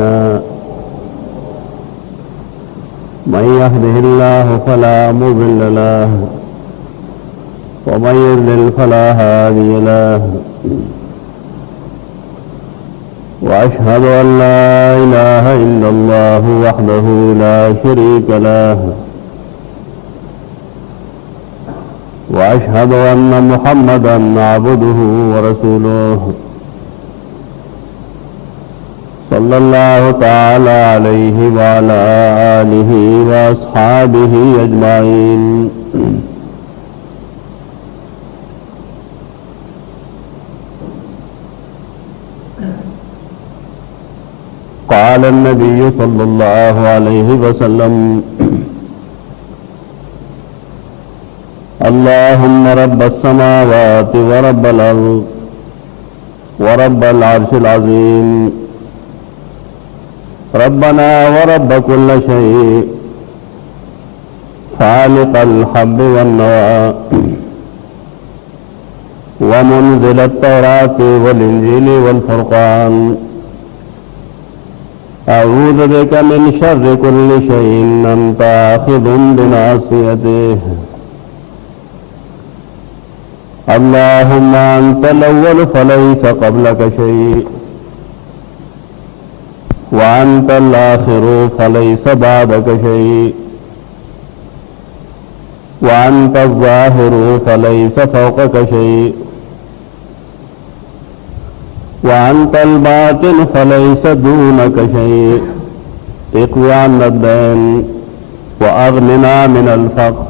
أعمالنا من يهده الله فلا مضل له ومن يضلل فلا هادي له وأشهد أن لا إله إلا الله وحده لا شريك له وأشهد أن محمدا عبده ورسوله صلى الله تعالى عليه وعلى آله وأصحابه أجمعين قال النبي صلى الله عليه وسلم اللهم رب السماوات ورب الأرض ورب العرش العظيم ربنا ورب كل شيء خالق الحب والنوى ومنزل التوراة والإنجيل والفرقان أعوذ بك من شر كل شيء أنت آخذ بناصيته اللهم أنت الأول فليس قبلك شيء وأنت الآخر فليس بعدك شيء وأنت الظاهر فليس فوقك شيء وأنت الباطن فليس دونك شيء اقض عنا الدين وأغننا من الفقر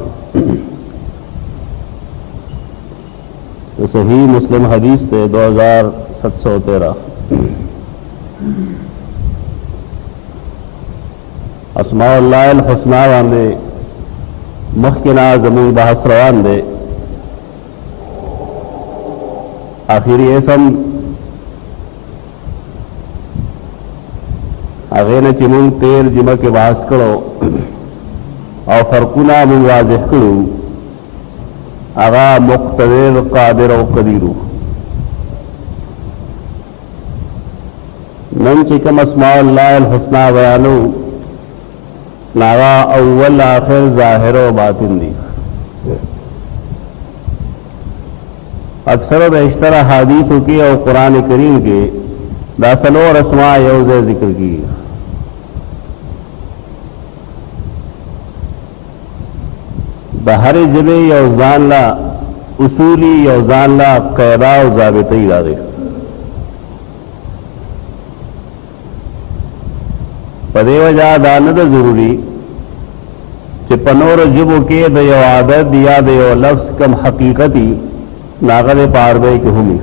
صحیح مسلم حدیث تے 2713 اسماء اللہ الحسنى باندې مخکنا زمون بحث روان دے آخری اسم اغینا چی مون تیر جمع کے بحث کرو او فرقنا مون واضح کرو اغا مقتدر قادر و قدیرو نن چکم اسماء اللہ الحسنى بیانو ناغا اول آخر ظاہر و باطن دی اکثر بیشتر حدیثوں کی اور قرآن کریم کے داسلور اسماء یوز ذکر کی بہر جبے یوزان لا اصولی یوزان لا قیدہ و ضابطی داغے پدے وجہ داند ضروری کہ پنور جبو کے دیو عادت یا دیو لفظ کم حقیقتی ناغد پاردے کے ہمی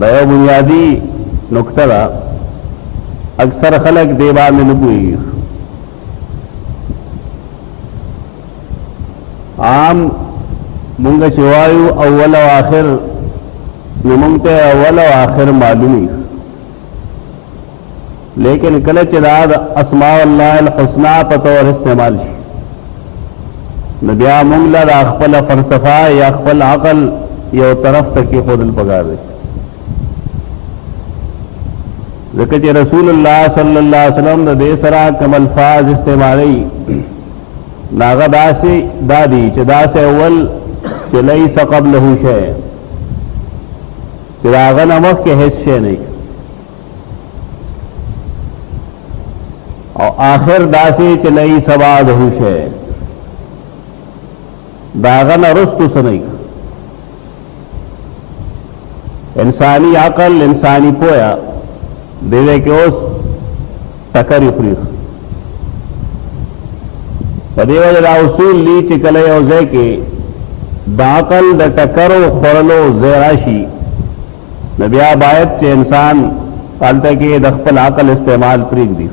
دیو بنیادی نکتہ دا اکثر خلق دیبا میں نکوئی عام منگا چوائیو اول و آخر نمونگتے اول و آخر معلومی لیکن کلچ داد اسماء اللہ الحسنى پتور استعمال شي نبیا منگلا دا اخفل فلسفہ یا اخفل عقل یو طرف تکی خود الپگار دے ذکر رسول اللہ صلی اللہ علیہ وسلم دا دے سرا کم الفاظ استعمالی ناغا دا سے دادی چھ دا سے اول چھ لیس قبلہ شے چھ داغا نمک کے حص شے نہیں اور آخر داسی چلئی سواد ہوش ہے داغن رست سنئی انسانی عقل انسانی پویا دیوے کے اس ٹکر افریق پدیو دا اصول لی چکلے اوزے کے دا عقل دا ٹکر و خورلو زیراشی نبیا باید چے انسان قالتا کہ دخپل عقل استعمال پریگ دی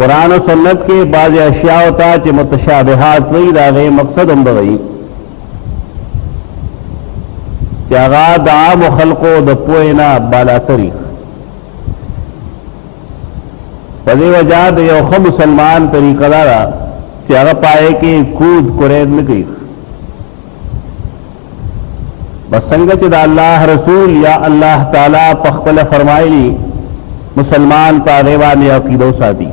قرآن و سنت کے بعض اشیاء ہوتا چھ متشابہات وی داغے مقصد ہم بغئی کہ اغا دعام و خلق و دپوئنا بالا تریخ فضی وجہ دیو خم مسلمان طریقہ دارا کہ اغا پائے کہ کود قرید نکی बस संगत दा अल्लाह रसूल या अल्लाह ताला पख्तल फरमाइली मुसलमान पागेवा ने अकीदो सादी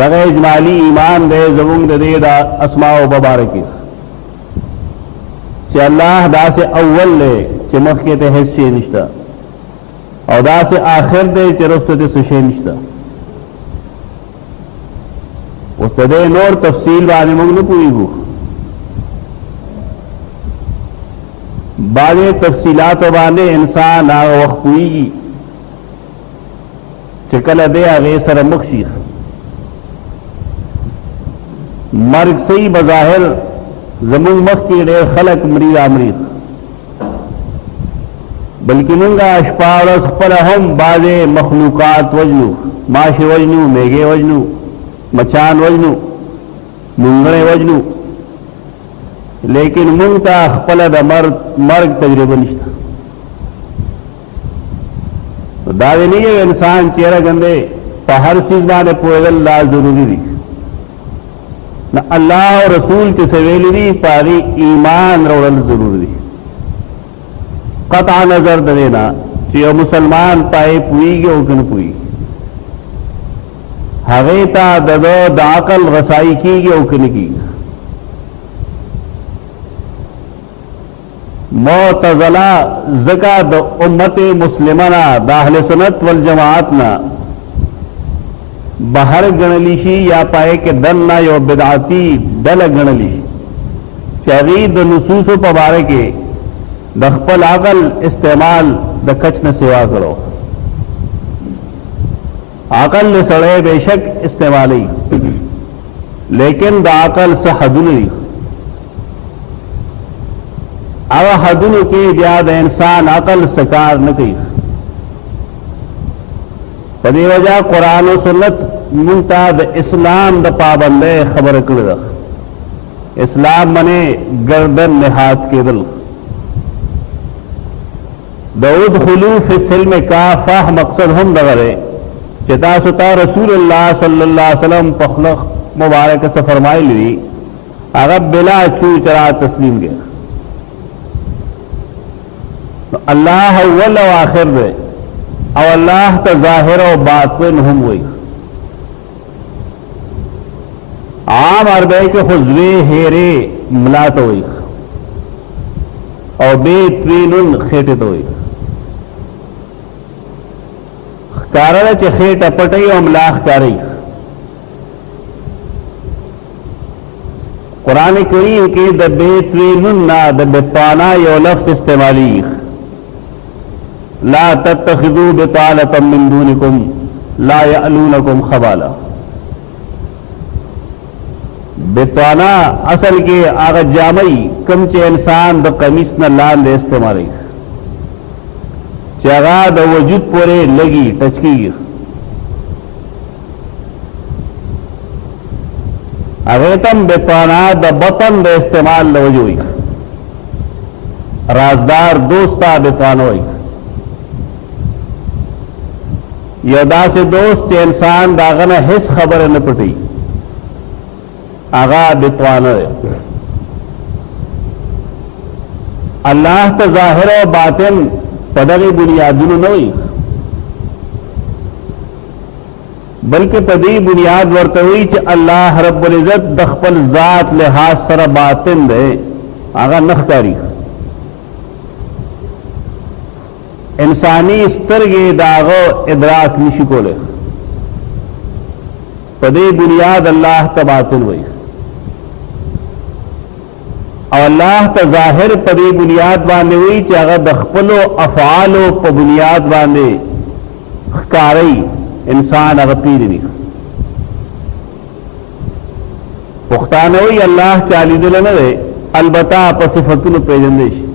दगे इजमाली ईमान दे जमुंग दे दा अस्माओ बबारकी चे अल्लाह दा से अव्वल ले चे मखके ते हिस्से निश्ता और दा से आखिर दे चे रुस्त ते सुशे निश्ता उस तदे नोर तफसील बाने मुंग न पूईगू बाजे तफसीलात बाने इंसान आ वक्त पूईगी चिकल दे आगे सर मुखशी मर्ग सही बजाहिर जमुंग मख की डेर खलक मरीज आमरीज बल्कि मुंगा अशपारस पर हम बाजे मखलूकात वजनू माशे वजनू मेघे वजनू मचान वजनू मुंगड़े वजनू लेकिन मुंगता खपलद मर्ग तजर्बा निश्ता तो दावे नहीं है इंसान चेहरा गंदे तो हर चीज माने पोएगल ला जरूरी थी न अल्लाह और रसूल के सवेली पारी ईमान रोड़ल जरूरी कता नजर देना चाहिए मुसलमान पाए पुई गए उगन पुई हवेता ददो दाकल रसाई की गए उगन की मोतजला ज़कात उम्मत मुस्लिमना दाहले सुन्नत वल जमात ना बाहर गणलीशी या पाए के दल ना यो बिदाती दल गणली शरीद नसूसो पबारे के दखपल आकल इस्तेमाल द कच न सेवा करो आकल ने सड़े बेशक इस्तेमाल ही लेकिन द आकल से हदुन अब हदुन के ब्याद इंसान अकल सकार न कही पदी वजह कुरान और सुन्नत मुंताद इस्लाम द पाबंदे खबर कर इस्लाम मने गर्दन निहात के दल दऊद खुलूफ सिल्म काफा मकसद हम दगरे चिता सुता रसूलुल्लाह सल्लल्लाहु अलैहि वसल्लम पखलख मुबारक से फरमाई ली अरब बिला चू चरा तस्लीम गया तो अल्लाह अव्वल और आखिर दे और अल्लाह का जाहिर और बातिन हम हुई आम अरबे के खुजवे हेरे मिलात हुई और बेतवीन खेटित हुई कारण च खेट अपटई और मलाख कारी कुरान करीम के द बेतवीन ना द बेताना यो लफ्ज इस्तेमाली ला तत्तखिदू बितालतम मिन दूनिकुम ला यअलूनकुम खबाला बेताना असल के आगा जामई कम चे इंसान द कमीस न लान दे इस्तेमाल चगा द वजूद पूरे लगी टचकी अगेतम बेताना द बतन द इस्तेमाल लवजोई राजदार दोस्ता बेतान होई यदा से दोस्त इंसान दागना हिस खबर न पटी आगा बितवान अल्लाह तो जाहिर और बातिन पदरी बुनियादुन न हुई बल्कि पदी बुनियाद वर्त हुई कि अल्लाह रब्बुल इज्जत दखपल जात लिहाज सर बातिन दे आगा नखकारी इंसानी स्तर के दागो इदराक निशिकोले पदे बुनियाद अल्लाह का बातिन हुई और अल्लाह का जाहिर पदे बुनियाद बांधे हुई चाहे दखपलो अफालो प बुनियाद बांधे कारई इंसान अगपीर नहीं पुख्तान हुई अल्लाह चाली दिल न दे अलबत्ता पसिफतुल पेजंदेश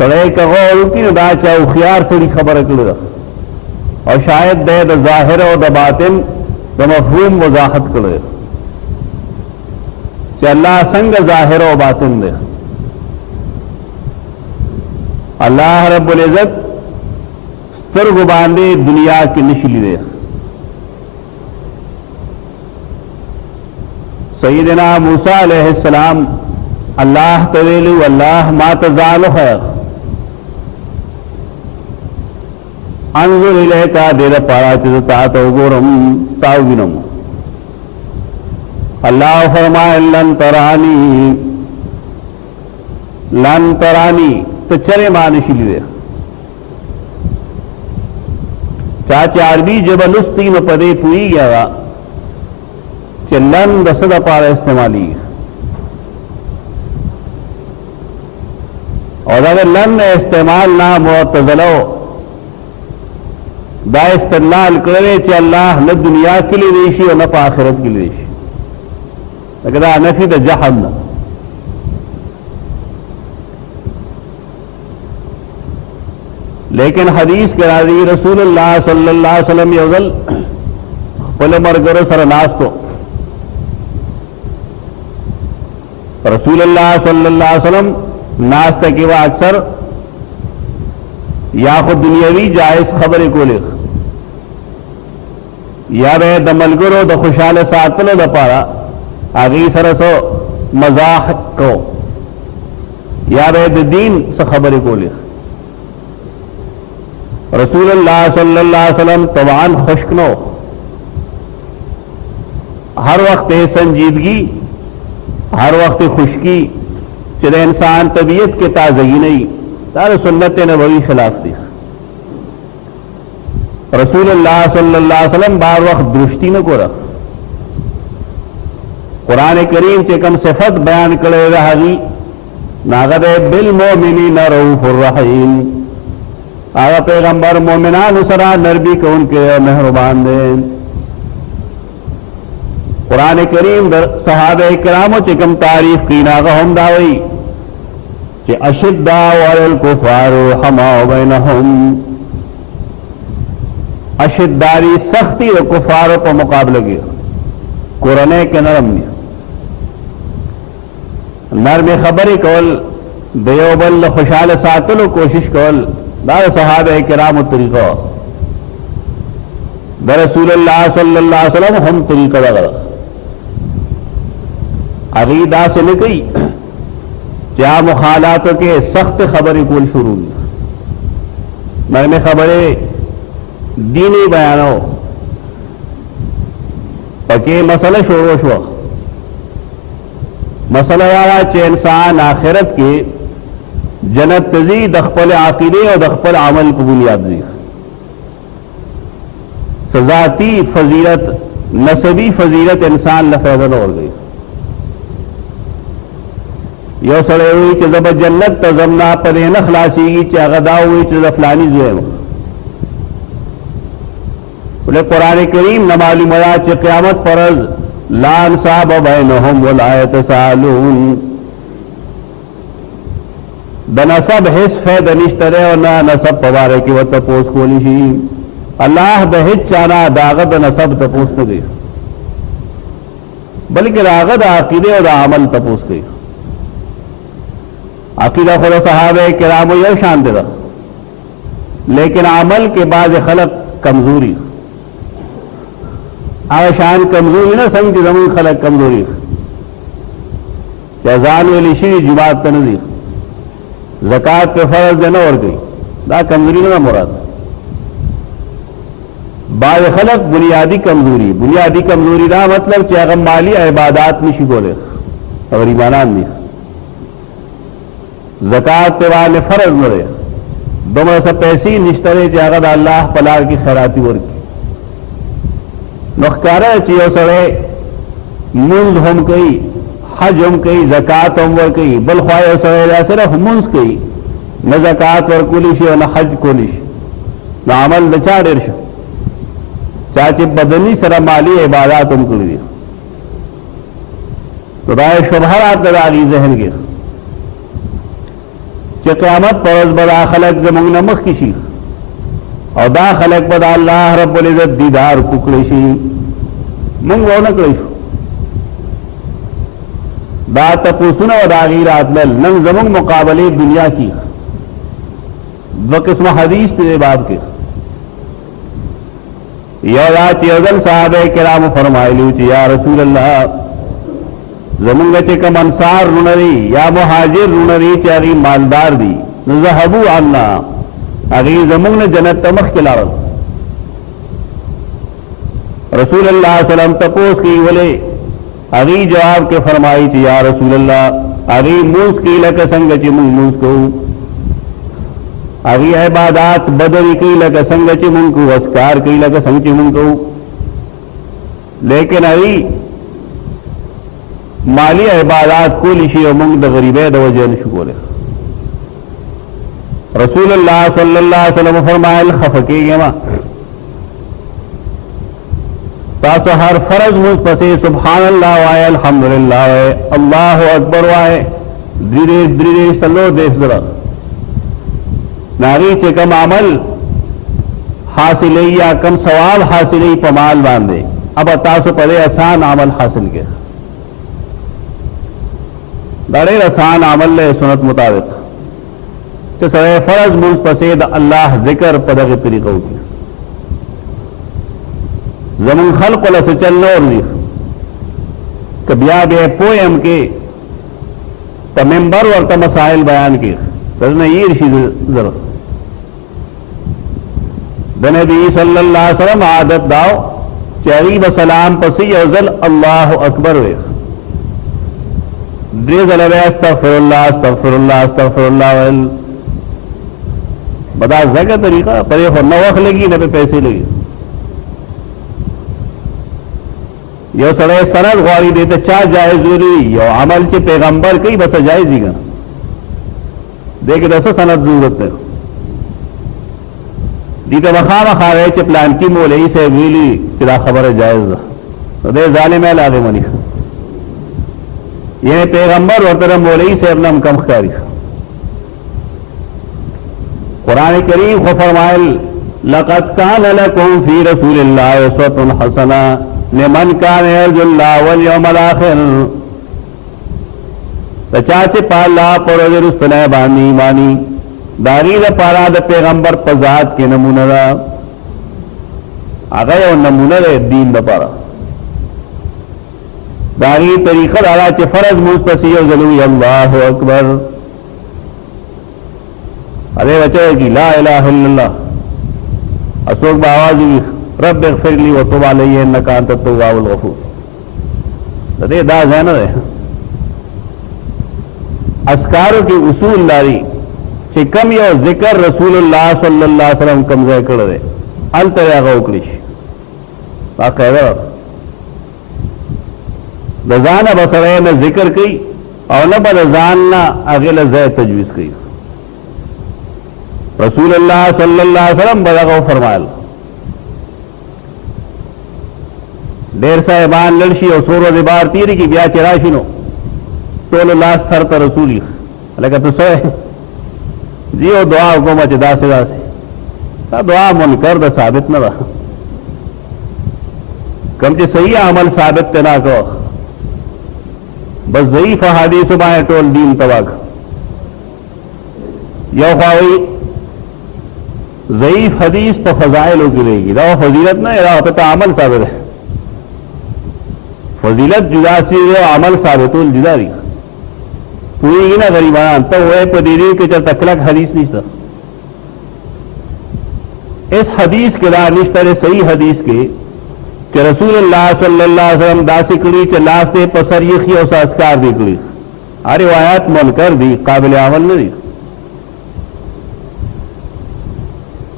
सड़े कहो की न दाचा उखियार से खबर कर और शायद दे द जाहिर और द बातिन द मफहूम वजाहत कर अल्लाह संग जाहिर और बातिन दे अल्लाह रब्बुल इज्जत स्वर्ग बांधे दुनिया की निशली दे सैयदना मूसा अलैहिस्सलाम अल्लाह तवेलु अल्लाह मा तज़ालु खैर अंजुर इलैका देर पारा चिज़ तात उगुरम ताविनम अल्लाह फरमाए लन तरानी तो चरे मानशिली दे चाचे अरबी जबलुस्ती में पदे पूरी गया लन दसद पारा इस्तेमाली और अगर लन इस्तेमाल ना मुअतज़लो दा इस्तेमाल करे चे अल्लाह न दुनिया के लिए देशी और न आखिरत के लिए देशी अगर नफी द जहन लेकिन हदीस के राजी रसूलुल्लाह सल्लल्लाहु अलैहि वसल्लम यगल पहले मरगरो सरनास को रसूलुल्लाह सल्लल्लाहु अलैहि वसल्लम नाश्ते के बाद अक्सर या खुद दुनियावी जायज खबर को लिख या वे दमलगुरो द खुशाल सातलो द पारा आगे सरसो मजाक को या वे दीन से खबर को लिख रसूलुल्लाह सल्लल्लाहु अलैहि वसल्लम तवान खुश्कनो हर वक्त संजीदगी हर वक्त खुशकी चले इंसान तबीयत के ताजगी नहीं तारे सुन्नत नबवी खिलाफ थी रसूलुल्लाह सल्लल्लाहु अलैहि वसल्लम बार वक्त दृष्टि न को रख कुरान करीम से कम सिफत बयान करे रही नागद बिल मोमिनीन रऊफुर रहीम आगा पैगंबर मोमिनान उसरा नरबी को उनके मेहरबान दे कुरान करीम सहाबे किरामो चिकम तारीफ की नागा हम दावी कि अशिद्दा वल कुफारो हमाओ बैनहुम अशिद्दारी सख्ती और कुफारों पर मुकाबले की कुराने के नरम नरम खबरी कौल देवबल खुशाल सातलो कोशिश कौल दार सहाबे किराम तरीका द रसूलुल्लाह सल्लल्लाहु अलैहि वसल्लम हम तरीका लगा अगीदा से निकली क्या मुखालातों के सख्त खबरें कुल शुरू मैंने खबरें दीनी बयानो पके मसला शोरोश वक्त मसला वाला चे इंसान आखिरत के जन्नत तजी दखपल आकीदे और दखपल अमल को बुनियाद दी सजाती फजीलत नसबी फजीलत इंसान लफैदन और गई यो सड़े हुई च जब जन्नत तजमना पदे न खलासीगी चागदा हुई च फलानी जो है बोले कुरान करीम न मालूम आया च क़यामत परज लान साहब बैनहुम वला यतसालून द नसब हिस फैद निश्तरे और ना नसब पवारे की वत तपोस खोलिशी अल्लाह द हिच चाना दागद नसब तपोस न गई बल्कि दागद आकीदे और अमल तपोस गई अकीदा खुदा सहाबे किराम यह शान दे लेकिन अमल के बाद खलक कमजोरी आशान कमजोरी ना समझ जमीन खलक कमजोरी जान वाली शी जुबात तनजी ज़कात पे फर्ज देना और गई दा कमजोरी ना मुराद बाद खलक बुनियादी कमजोरी ना मतलब चाहे माली इबादात में शिगोले और ईमानान नहीं ज़कात पे वाले फर्ज मरे दोनों सब पैसी निश्तरे चागद अल्लाह पलार की खैराती वर्ग की नखकारा चाहिए सड़े मुंज हम कई हज हम कई ज़कात हम वर कई बल ख्वाह सड़े सिर्फ मुंज कई न ज़कात वर कुलिश और न हज कुलिश न अमल न चारिश चाचे बदनी सरा माली इबादत हम कर दिया तो राय शुभरात दराली जहन के क़यामत परज बदा खलक जमुंग नमक की शीख और दा खलक बदा अल्लाह रब्बुल इज्जत दीदार कुकड़ेशी मुंग वो नकड़ेशु दा तपूसुना और दागी रात लल नंग जमुंग मुकाबले दुनिया की दो किस्म हदीस तेरे बाप के यौरात यौजन साहब किराम फरमाए या रसूल अल्लाह जमुंग चे कम अंसार रुनरी या मुहाजिर रुनरी चारी मालदार दी ज़हबू अन्ना अगी जमुंग ने जन्नत तमख खिलावत रसूल अल्लाह सल्लल्लाहु अलैहि वसल्लम तपोस की बोले अगी जवाब के फरमाई थी या रसूल अल्लाह अगी मूस की लक संग ची मुंग मूस को अगी इबादत बदरी की लक संग ची मुंग को अस्कार की लक संग ची मुंग को लेकिन अगी माली इबादत को लिशी मुंग द गरीबे द वजन शुकोले रसूल अल्लाह सल्लल्लाहु अलैहि वसल्लम फरमायल खफके गेमा तासो हर फर्ज मुझ पसे सुभान अल्लाह वाए अल्हम्दुलिल्लाह वाए अल्लाह अकबर वाए धीरे धीरे सलो देश जरा नारी चे कम अमल हासिल या कम सवाब हासिल पमाल बांधे अब तासो पदे आसान अमल हासिल के बड़े आसान अमल ले सुनत मुताबिक तो सरे फर्ज मुझ पसे अल्लाह जिक्र पदक तरीकों की जमन खल्क से चलना और कबिया बे पोएम के त मेंबर और त मसाइल बयान के तजने ये ऋषि जरा नबी सल्लल्लाहु अलैहि वसल्लम आदत दाओ चरी बसलाम पसी अजल अल्लाह अकबर वे ड्रेज अलवे अस्तगफिरुल्लाह अस्तगफिरुल्लाह अस्तगफिरुल्लाह बता जगह तरीका पर ये न वक्त लगी न पे पैसे लगी यो सड़े सनद गौरी देते चार जायज जरूरी यो अमल के पैगंबर कई बस जायज ही देखे दस सनद जरूरत है दीते मखा मखा रहे चे प्लान की मोले से वीली फिरा खबर है जायज तो दे जालिम है लागे मनी ये पैगंबर और तरह मोले से अपना कम कारी कुरान करीम को फरमायल लक़द कान लकुम फी रसूलिल्लाहि उस्वतुन हसना लिमन कान यरजुल्लाह वल यौमल आखिर चाचे पाला परोजर उस्तने बानी मानी दारी द पारा द पैगंबर पजात के नमूना आ गए और नमूना दीन द पारा दारी तरीका दारा चे फर्ज मुझ पसी जलू अल्लाह अकबर अरे बचे की ला इलाहा इल्लल्लाह अशोक बावाज रब इग़फिरली व तुब अलैहि इन्नका अंत तव्वाबुल गफूर दे दाज है ना अस्कारों की उसूल दारी कि कम यो जिक्र रसूलुल्लाह सल्लल्लाहु अलैहि वसल्लम कम जय कर दे अल तरह उकलिश बाकायदा रजान बसरे न जिक्र की और न बजान ना अगले जय तजवीज की रसूलुल्लाह सल्लल्लाहु अलैहि वसल्लम बदगा फरमाया देर साहिबान लड़शी और सोरो दिबार तीरी की ब्याह चिराशी नो तो लाश थर तर रसूली लेकिन तो सह जियो दुआ हुकूमत दासे दासे दुआ मुनकर द साबित न रहा कम से सही अमल साबित ना कहो बस ज़ईफ हदीस बाएं टोल दीन तवाग यो ख्वाही ज़ईफ हदीस तो फजाइल की रहेगी रहा फजीलत ना रहा तो अमल साबित है फजीलत जुदा सी अमल साबितुल जुदारी पूरी ही ना गरीबाना तो वह पदीरी के चल तकलक हदीस नहीं था इस हदीस के ला निश्तर सही हदीस के कि रसूलुल्लाह सल्लल्लाहु अलैहि वसल्लम दासिकड़ी च लास्ते पसर यखी और संस्कार दिकड़ी अरे वायात मन कर दी काबिल अमल नहीं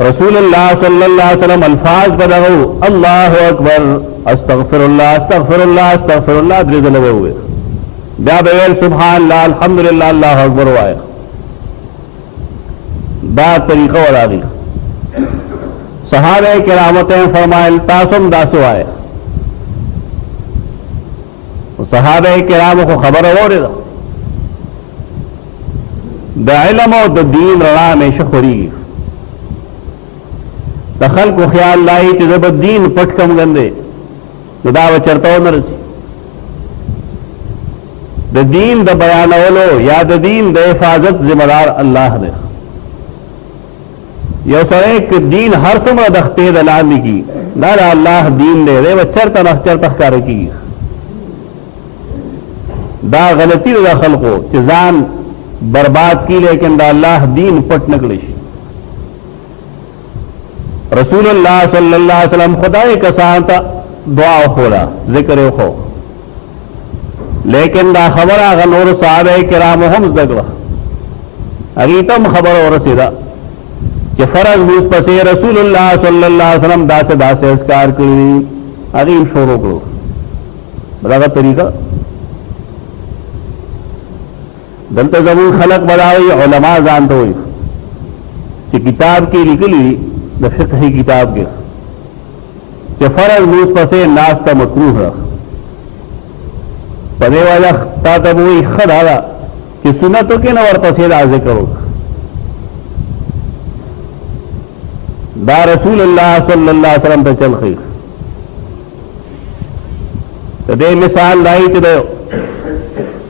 रसूलुल्लाह सल्लल्लाहु अलैहि वसल्लम अल्फाज बदलो अल्लाह अकबर अस्तगफिरुल्लाह अस्तगफिरुल्लाह अस्तगफिरुल्लाह द्रिज लगे हुए ब्या बेल सुभान अल्लाह अल्हम्दुलिल्लाह अल्लाह अकबर वाया दा तरीका और आगे सहाबे किरामतें फरमायल तासुम दासो आए सहाबे किराम को खबर हो रहा द इल्म और द दीन रणा में शखोरी दखल को ख्याल लाई कि जब दीन पट कम गंदे दाव चरता न रसी द दीन द बयान वलो या द दीन द हिफाजत जिम्मेदार अल्लाह ने यो सरेक दीन हर सुमर दख्ते दलानी की लाला अल्लाह दीन दे दे वह चरता न चरता कर की دا गलती दा खल्को कि जान बर्बाद की लेकिन दा अल्लाह दीन पट नकलिश रसूलुल्लाह सल्लल्लाहु अलैहि वसल्लम खुदाए कसान था दुआ खोला जिक्र खो लेकिन दा खबर आगा नूर साहब किराम हम जगवा अगी तम खबर और सीधा कि फरज मूस पसे रसूलुल्लाह सल्लल्लाहु अलैहि वसल्लम दासे दासे अस्कार करी अगीम शोरों करो बड़ा तरीका दलते जमून खलक बढ़ाई उलमा जानते हुई कि किताब की निकली द फिक्ही किताब के कि फरज मूस पसे नाश्ता मकरूह रख पदे वाला ता तब वही खद आला कि सुनतों के न और पसे आजे करो दा रसूलुल्लाह सल्लल्लाहु अलैहि वसल्लम पे चल खई तो दे मिसाल लाई तो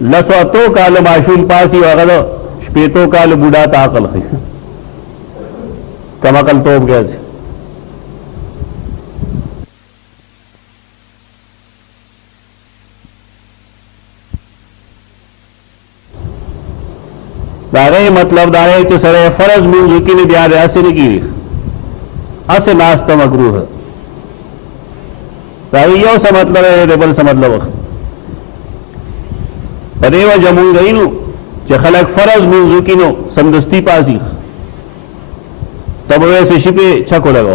लसो काल माशूम पासी वगैरह शपेतो काल बूढ़ा ताकल खई कमकल तोप गया दारे मतलब दारे तो सरे फर्ज मुंह की ने ब्याह ऐसे नहीं की असे नाश्ता मकरूह है यो सा मतलब है रेबल सा मतलब पदेवा जमून गई नो कि खलक फरज मुंह की नो समदस्ती पासी तब वैसे शिपे छको लगो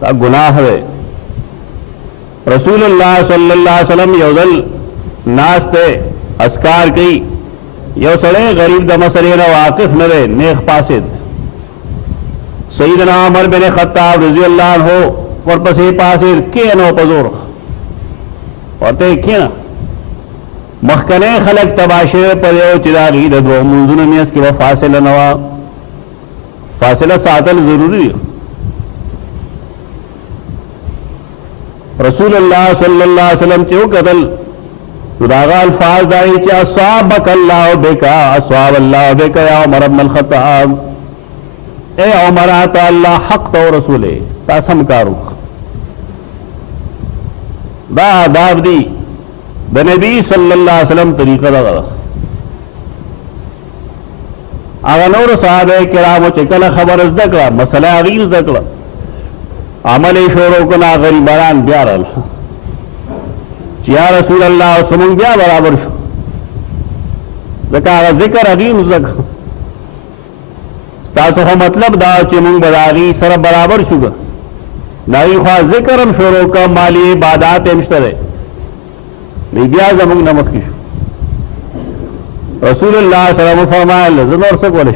ता गुनाह है रसूलुल्लाह सल्लल्लाहु अलैहि वसल्लम यौदल नाश्ते अस्कार कई यो सड़े गरीब द मसरे न वाकिफ न रहे नेक पासिद सईदना उमर बिन खत्ताब रजी अल्लाह हो और पसे पासिर के नो पजोर और ते के मखकने खलक तबाशे पदे चिरागी दो मुंजुन में इसके वह फासिला नवा फासिला सातल जरूरी रसूलुल्लाह सल्लल्लाहु अलैहि वसल्लम चो कतल खुदागा अल्फाज दाई चा अस्वाबक अल्लाह बेका अस्वाब अल्लाह बेका या उमर इब्न अल-खत्ताब ए उमर आता अल्लाह हक तो रसूले तासम कारू दा दावदी द नबी सल्लल्लाहु अलैहि वसल्लम तरीका दा आगा नूर साहब किराम चिकल खबर दकड़ा मसला अगीर दकड़ा अमल शोरों को ना गरीबान ब्यारल या रसूल अल्लाह सुमुंग ब्या बराबर जका जिक्र अगीम जक तासो मतलब दा चिमुंग बरागी सर बराबर शुगर नाई ख्वा जिक्रम शोरों का माली इबादत एमश्तरे नहीं ब्या जमुंग नमक की रसूलुल्लाह सल्लल्लाहु अलैहि वसल्लम फरमाया जनोर से बोले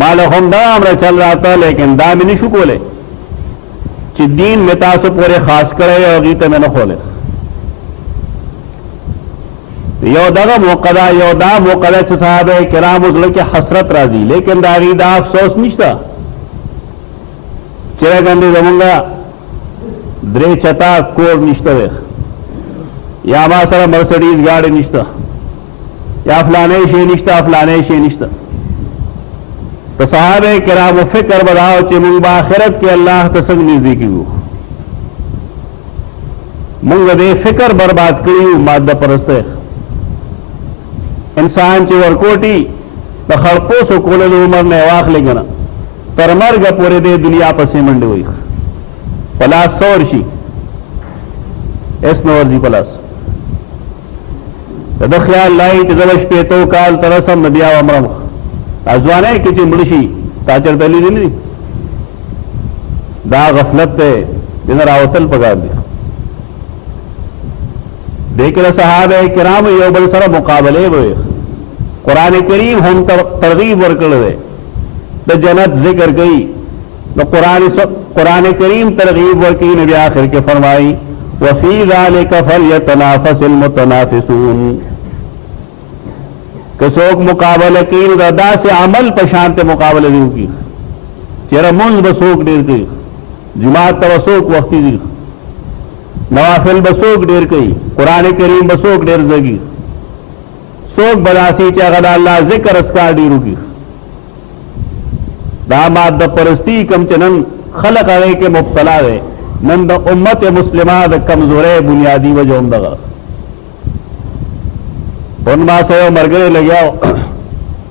माल हम दाम रे चल रहा था लेकिन दाम नहीं शुकोले चिद्दीन में तासो पूरे खास करे और गीत में न खोले योदा मोकदा योदा मोकदा साहब किराम उजल के हसरत राजी लेकिन दागीदा अफसोस निश्ता चिरगंदी जमुंगा द्रे चता कोर निश्ता या मासरा मर्सिडीज गाड़ी निश्ता या फलाने शे निश्ता फलाने शे निश्ता तो साहब किराम फिक्र बदाओ चिमुंग बाखिरत के अल्लाह तसंग नजदीकी हो मुंग दे फिक्र बर्बाद करी मादा परस्ते इंसान ची वरकोटी तो खड़को सो कोले उमर ने वाक ले गना तरमर ग पूरे दे दुनिया पसे मंडे हुई पलास सौरशी इसमें और जी पलास तो ख्याल लाई जबश पे तो काल तरसम नदिया अमरम अजवाने कि मुड़शी ताचर पहली दिन दा गफलत दिन रावतल पगार दिया देख रहे साहब किराम यो बल सारा मुकाबले वो कुरान करीम हम तरगीब वर्कड़ रहे तो जन्नत जिक्र गई तो कुरान करीम तरगीब वर्की नबी आखिर के फरमाई वफी ज़ालिका फलयतनाफसिल मुतनाफिसून कसोक मुकाबले की रदा से अमल पशानते मुकाबले दी की चेरा मुंज बसोक डेर गई जुमात तवसोक वक्ती दी नवाफिल बसोक डेर गई कुरान करीम बसोक डेर जगी सोक बदासी चागदा अल्लाह जिक्र अस्कार डीरू की दामाद द परस्ती कम चनन खलक आए के मुब्तला है नंद उम्मत मुस्लिमा द कमजोरे बुनियादी वजह दगा उन मां सो मरगरे लग्याओ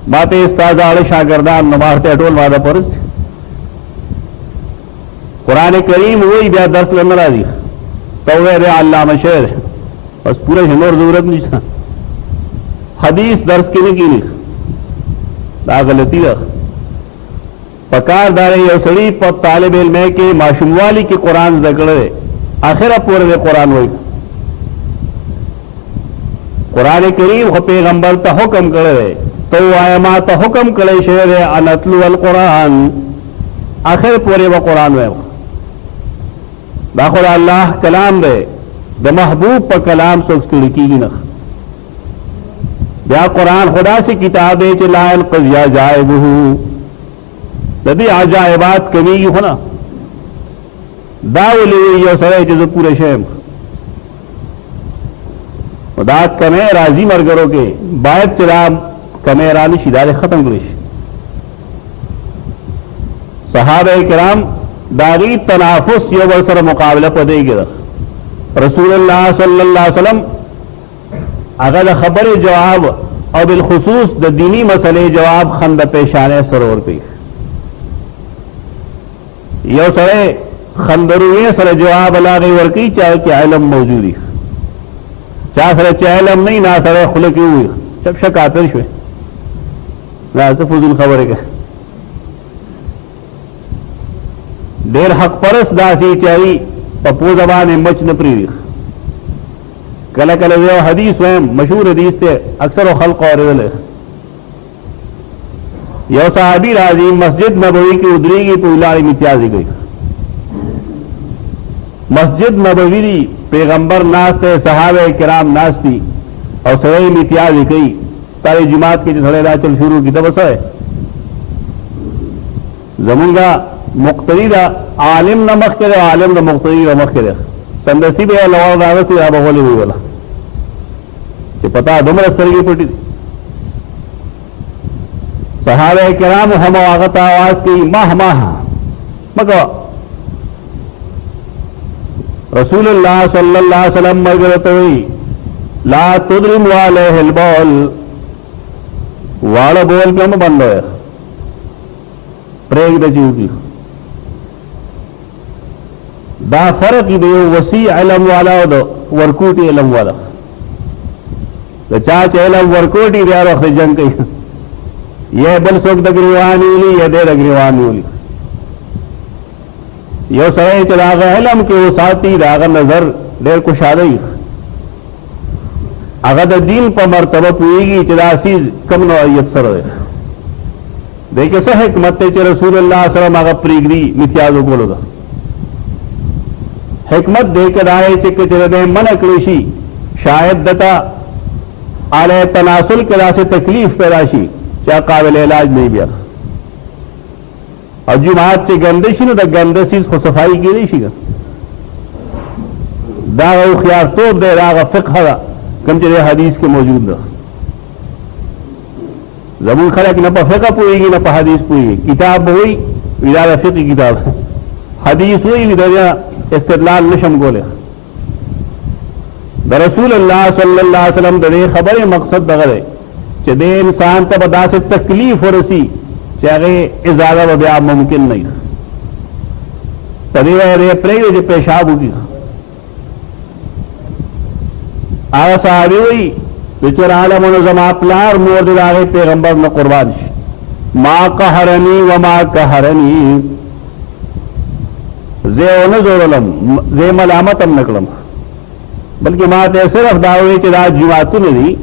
माते उस्ताद आले शागिर्दान नमाजते टोल वादा परस कुरान करीम वही ब्या दर्स लन्न राजी तो वे अल्लामा शेर बस पूरे हिंदोर जरूरत नहीं हदीस दर्स की नहीं दा गलती है पकार दारे यो सड़ी पर तालिब इल्म के माशुमवाली के कुरान जकड़े आखिर पूरे कुरान वही कुरान करीम हो पैगंबर ता हुक्म करे तो आयमा ता हुक्म करे शेर अनतलु अल कुरान आखिर पूरे वो कुरान में दाखिल अल्लाह कलाम दे द महबूब पर कलाम से उसकी की न या कुरान खुदा से किताब है चलायल कजिया जाए बहू यदि आजाबात कमी की होना दावली यो सरे जो पूरे शेम दात कमे राजी मरगरों के बायत चला कमेरानी शिदारे खत्म करिश सहाबे किराम दारी तनाफुस यो बरसर मुकाबला पदे गिर रसूलुल्लाह सल्लल्लाहु अलैहि वसल्लम अगर खबर जवाब और बिलखुसूस द दीनी मसले जवाब खंद पेशाने सरोवर पे यो सरे खंदरुए सर जवाब अलागे वर्की चाहे कि इल्म मौजूदी चाहे सर चाहे इल्म नहीं ना सरे खुले क्यों हुई जब शक आते हुए ना से फजूल खबर है देर हक परस दासी चाही पप्पू जबान मच न प्रीख कल कल जो हदीस स्वयं मशहूर हदीस से अक्सर खल्क और यो साहबी राजी मस्जिद नबवी की उदरी तो इलाही मित्याजी गई मस्जिद नबवी पैगंबर नाचते सहाबे किराम नाचती और सही मित्याजी गई तारी जमात के थोड़े चल शुरू की तबस है जमूंगा मुख्तरीदा आलिम नमक के आलिम न मुख्तरी नमक के संदसी भी लवाल रावत या बगोली हुई वाला कि पता दुमर स्तर की पटी सहाबे किराम हम आगत आवाज की माह माह मगर रसूलुल्लाह सल्लल्लाहु अलैहि वसल्लम मरगरत हुई ला तुद्रिम वाले हिलबॉल वाला बोल के हम बंद है प्रेग दजीव की दा फर्क ही देव वसी इल्म वाला और वरकूटी इल्म वाला तो चाच इल्म वरकूटी दे वक्त जंग कही यह बल सोख दगरीवानी उली यह दे दगरीवानी उली यो सरे चलागा इल्म के वो साथी रागा नजर देर कुशादई अगर दीन पर मरतबा पुएगी चलासी कम नौयत सर देखे सह हिकमत च रसूलुल्लाह सल्लल्लाहु अलैहि वसल्लम प्रीगरी मित्याजो बोलोगा हिकमत देकर आए चिक चिरदे मन अकलेशी शायद दता आले तनासुल के रासे तकलीफ पैदाशी क्या काबिल इलाज नहीं बिया और जुमात से गंदशी न गंदसी को सफाई की नहीं शीगा दागा ख्यार तो दे रागा फिक्र कम चले हदीस के मौजूद न जबून खलक न फिक्र पुएगी न हदीस पुएगी किताब हुई विदारा फिक्र किताब हदीस हुई विदारा इस्तेदलाल नशम गोले द रसूलुल्लाह सल्लल्लाहु अलैहि वसल्लम दे खबर मकसद दगरे चे दे इंसान तब अदा से तकलीफ हो रसी चाहे इजाजा व ब्याह मुमकिन नहीं तभी रे प्रेग जो पेशाब होगी आया साहबी हुई बिचर आलम जमा प्लार मोर दिलागे पैगंबर न कुर्बान माँ कहरनी व माँ कहरनी जे न जोड़लम जे मलामतम नकलम बल्कि माते सिर्फ दावे के राज जुमातु ने दी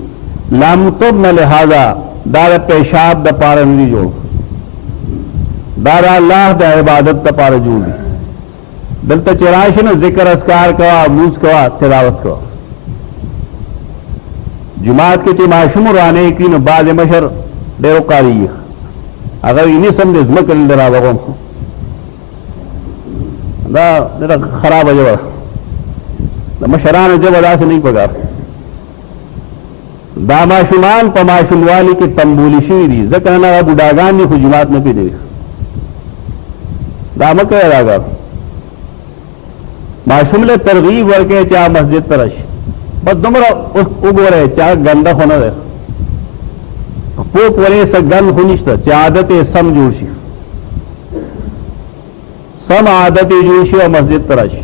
लाम तुब न लिहाजा दार पेशाब द पार नहीं जोड़ दारा अल्लाह द इबादत द पार जोड़ी दलता चिराश न जिक्र अस्कार का मूस का तिलावत का जुमात के माशुम राने की न बाद मशर देवकारी अगर इन्हीं समझे मकल डरा बगों खराब है जब मशरान जब अदा से नहीं पगा दामाशुमान पमाशुम वाली की तंबूली शीरी जकना बुढ़ागान ने खुजमात में पी दे दाम कह रहा माशुमले तरगीब वर्के चाह मस्जिद तरश बस दुमरा उगो रहे चाह गंदा होना रहे पोप वले सगन खुनिश्ता च आदत सम जोशी सम आदत जोशी और मस्जिद तराशी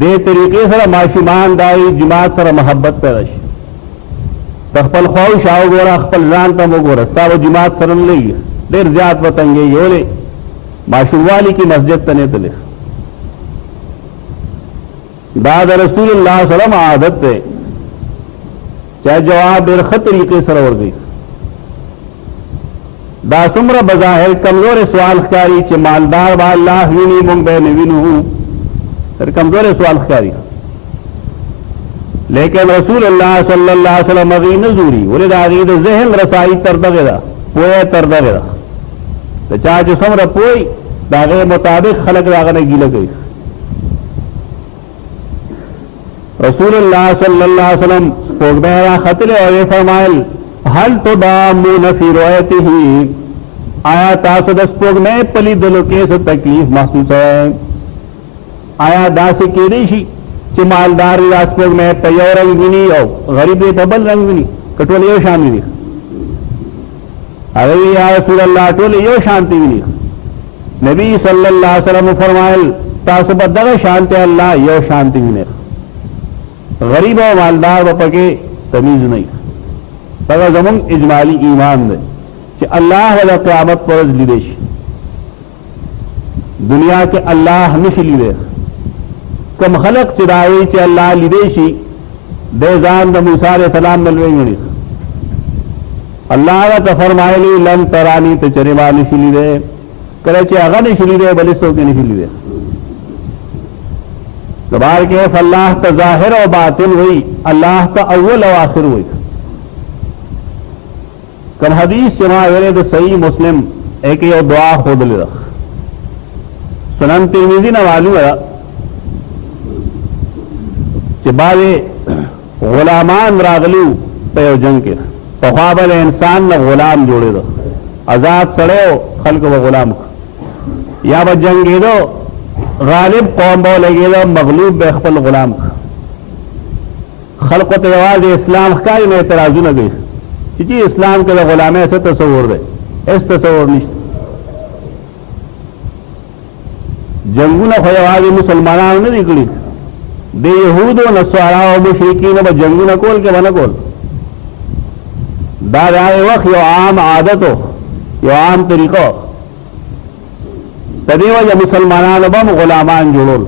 दे तरीके सर माशुमान दाई जमात सर मोहब्बत पैदाशी तखपल ख्वाहिश आओ गोरा अखपल जान तम गोरस्ता वो जमात सरन ले देर ज्यादा वतंगे योले माशुवाली की मस्जिद तने तले दाद रसूलुल्लाह सल्लम आदत है चाहे जवाब बेरखत तरीके से और गई दासुमरा बजाहिर कमजोर सवाल कारी चे मालदार बाल्लाह विनी मुंग बैन विनू फिर कमजोर सवाल कारी लेकिन रसूलुल्लाह सल्लल्लाहु अलैहि वसल्लम अगी नजूरी बोले दागीद जहन रसाई तरदगेदा पोए तरदगेदा तो चाहे जो समरा पोई दागे मुताबिक खलक दागने गीला गई रसूलुल्लाह सल्लल्लाहु अलैहि वसल्लम पोगमेरा खतले और ये फरमायल हल तो दामून फी रोयतिही आया तासदस पोग में पली दिलो के से तकलीफ महसूस है आया दासी के देशी चे मालदार राजपोग में तयो रंग विनी और गरीब तबल रंग विनी कटोल यो शांति विनी अरे या रसूलल्लाह टोले यो शांति विनी नबी सल्लल्लाहु अलैहि वसल्लम फरमायल तासबद्दर शांति अल्लाह यो शांति विनी गरीब और मालदार बपके तमीज नहीं तगा जमन इजमाली ईमान दे कि अल्लाह वाला क़यामत पर लिदेश दुनिया के अल्लाह निश लिदे कम खलक चिदाई चे अल्लाह लिदेशी देजान द मूसा अलैहि सलाम मलवेंगणी अल्लाह का फरमायली लन तरानी तो चरेवा निश लिदे करे चे अगा निश लिदे बलिस्तों के निश लिदे दोबार के अल्लाह का जाहिर और बातिन हुई अल्लाह का अव्वल और आखिर हुई कल हदीस जमा वेरे तो सही मुस्लिम एक ये दुआ खुद ले रख सुनन तिरमिजी न मालूम है कि बारे गुलामान रागलू पे जंग के तख्वाबल इंसान न गुलाम जोड़े दो आजाद सड़े हो खल्क व गुलाम या वह जंगे दो गालिब कौम बो लगे दो मगलूब बेखपल गुलाम खल्क तवाज इस्लाम का ही में तराजू न गई जी इस्लाम के गुलाम ऐसे तस्वुर दे इस तस्वुर नहीं जंगू न खोवाज मुसलमान ने निकली दे यहूद व नस्वारा और मुशरिकीन व जंगू न कोल के वन कोल दादाए वक्त यो आम आदत हो यो आम तरीको तदेव या मुसलमान बम गुलामान जोड़ोल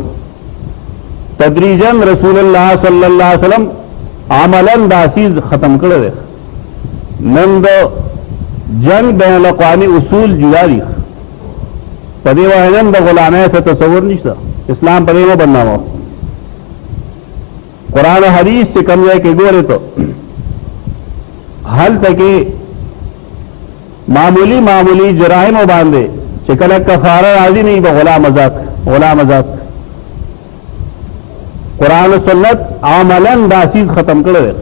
तदरीजन रसूलुल्लाह सल्लल्लाहु अलैहि वसल्लम आमलन दासीज खत्म कर दे नंद जंग बैन अक़वामी उसूल जुदारी तदेव नंद गुलाम ऐसा तस्वुर नहीं था इस्लाम पदेव बनना हो कुरान हदीस से कम जाए के गोरे तो हल तके मामूली मामूली जराइम बांधे चिकल कफारा राजी नहीं गुलाम आजाद कुरान सुन्नत आमलन दासीज खत्म कर दे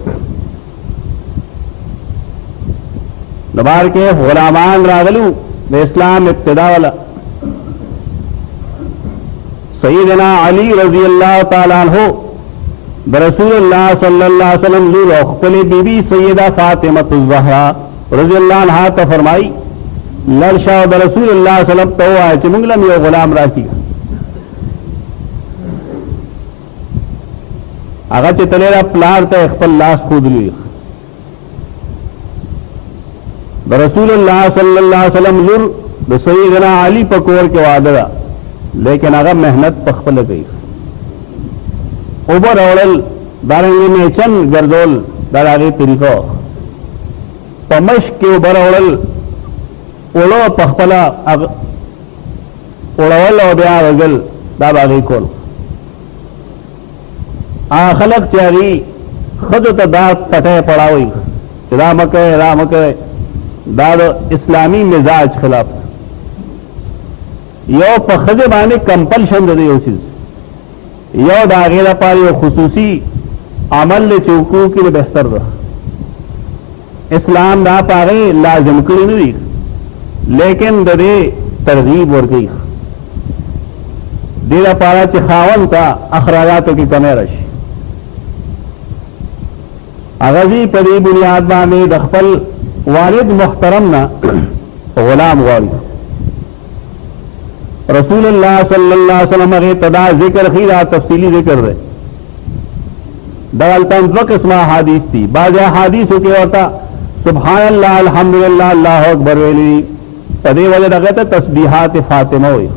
दबार के गुलामान रागलू वे इस्लाम इब्तिदा वाला सैयदना अली रजी अल्लाह ताला अन्हु रसूलुल्लाह सल्लल्लाहु अलैहि वसल्लम लू रखपले बीबी सैयदा फातिमतुज़ ज़हरा रजी अल्लाह अन्हा तो फरमाई लरशा रसूलुल्लाह सल्लल्लाहु अलैहि वसल्लम तो आए चिमुंगलम यो गुलाम राखी आगा चितलेरा प्लार तो इखपल लाश खुद ली रसूलुल्लाह सल्लल्लाहु अलैहि वसल्लम लुर सैयदना अली पकोर के वादरा लेकिन अगर मेहनत पखपल गई उबर औड़ल दारंगी में चंद गर्दोल दारागे तरीको पमश के उबर औड़ल ओड़ो पखपला ओड़वल और ब्या वगल दाबागी कोल आखलक चारी खुद तो दात कटे पड़ा हुई राम के दाद इस्लामी मिजाज खिलाफ यो पखजे बाने कंपल्शन दे यो चीज यो दागेरा पार यो खुसूसी अमल ले चौकू के लिए बेहतर रहा इस्लाम दा पागे लाजम करी नहीं लेकिन दे तरगीब और गई देरा पारा चिखावन का अखराजातों की कमे रश अगजी पदी बुनियाद बांधे दखपल वालिद मुहतरम ना गुलाम वाली रसूलुल्लाह सल्लल्लाहु अलैहि वसल्लम के तदा जिक्र खीरा तफसीली जिक्र रहे दलतन दो किस्म हादीस थी बाज हादीस के होता सुबहानल्लाह अल्हम्दुलिल्लाह अल्लाहु अकबर वेली पदे वजह लगता तस्बीहात फातिमा हुई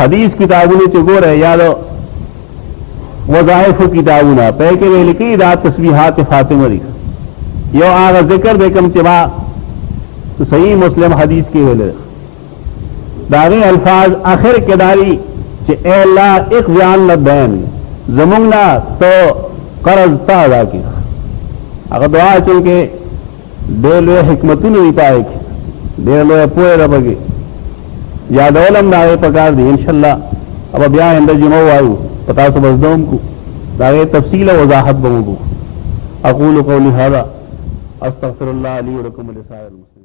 हदीस किताबों ने चुगो रहे यादो वज़ाइफ किताबों ना पै के वे लिखी दा तस्बीहात फातिमा लिखा यो आगा जिक्र देखम चिबा तो सही मुस्लिम हदीस के वेले दागे अल्फाज आखिर केदारी चे अल्लाह एक बयान न बैन जमुंगना तो कर्ज ता अदा की अगर दुआ चूंकि दे लो हिकमतु नहीं पाए दे लो पूरे रबगे यादौलम नावे पकार दी इंशाल्लाह अब ब्याह अंदर जुमो आयु पता तो बजदोम को दागे तफसील वजाहत बमगु अकूलु कौली हादा अस्तगफिरुल्लाह ली व लकुम व लिसाइरिल मुस्लिमीन।